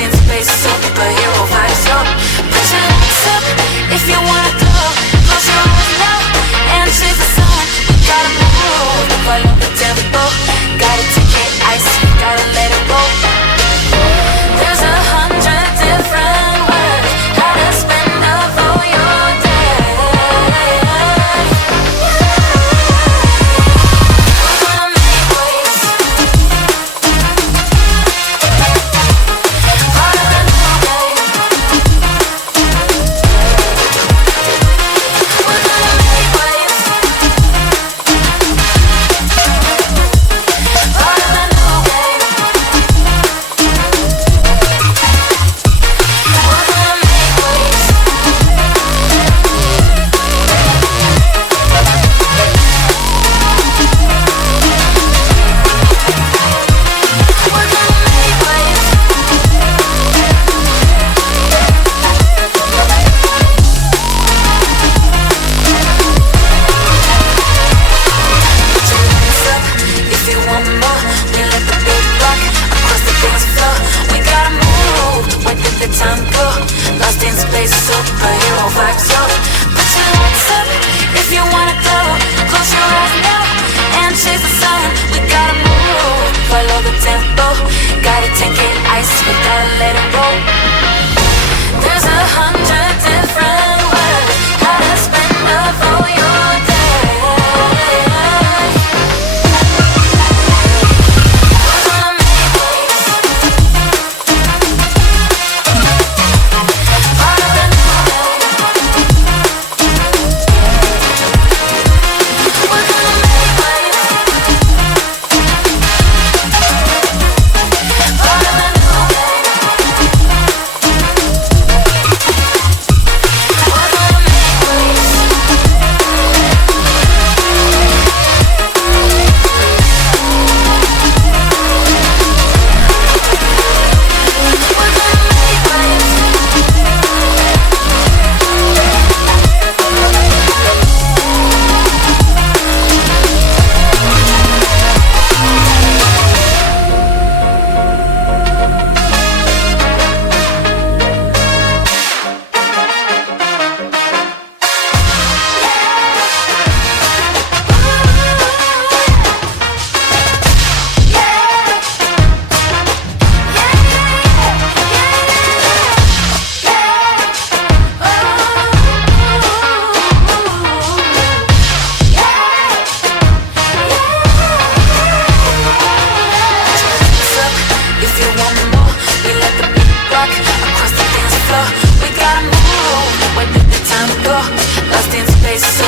in space, superhero vibes, yo. Put your hands up if you wanna go. Close your eyes now and chase the sun. We gotta move, follow the tempo. Gotta take it ice, gotta let it go. There's 100 different ways how to spend up all your day. We're gonna make waves out of the new day. We're gonna make waves out of the new superhero vibes, yo. Put your hands up if you wanna go. Close your eyes now and chase the sun. We gotta move, follow the tempo. Gotta take it ice, we gotta let it go. There's 100 different ways how to spend up all your day. We're gonna make waves out of the new day. We're gonna make waves out of the new day. We're gonna make waves. We're gonna make waves. If you want more, we let the beat rock across the dance floor. We gotta move, where did the time go? Lost in space, so